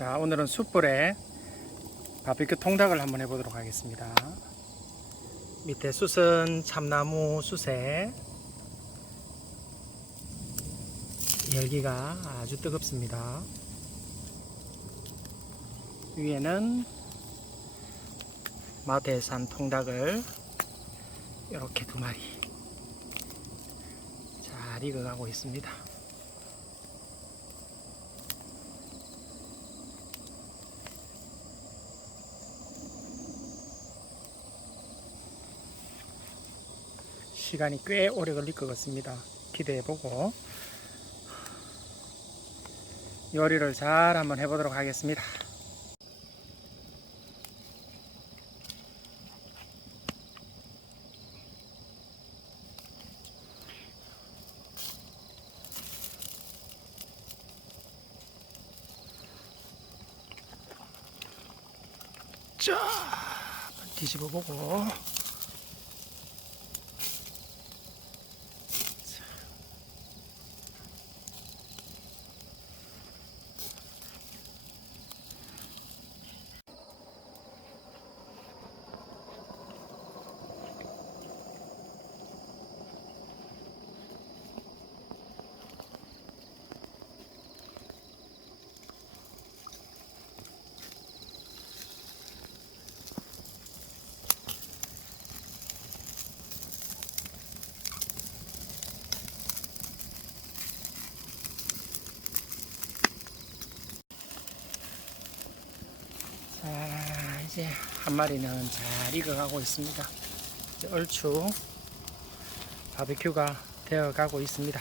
자, 오늘은 숯불에 바비큐 통닭을 한번 해보도록 하겠습니다. 밑에 숯은 참나무 숯에 열기가 아주 뜨겁습니다. 위에는 마트에 산 통닭을 이렇게 2마리 잘 익어가고 있습니다. 시간이 꽤 오래 걸릴 것 같습니다. 기대해보고 요리를 잘 한번 해보도록 하겠습니다. 자, 뒤집어 보고 자, 이제 한 마리는 잘 익어가고 있습니다. 이제 얼추 바비큐가 되어 가고 있습니다.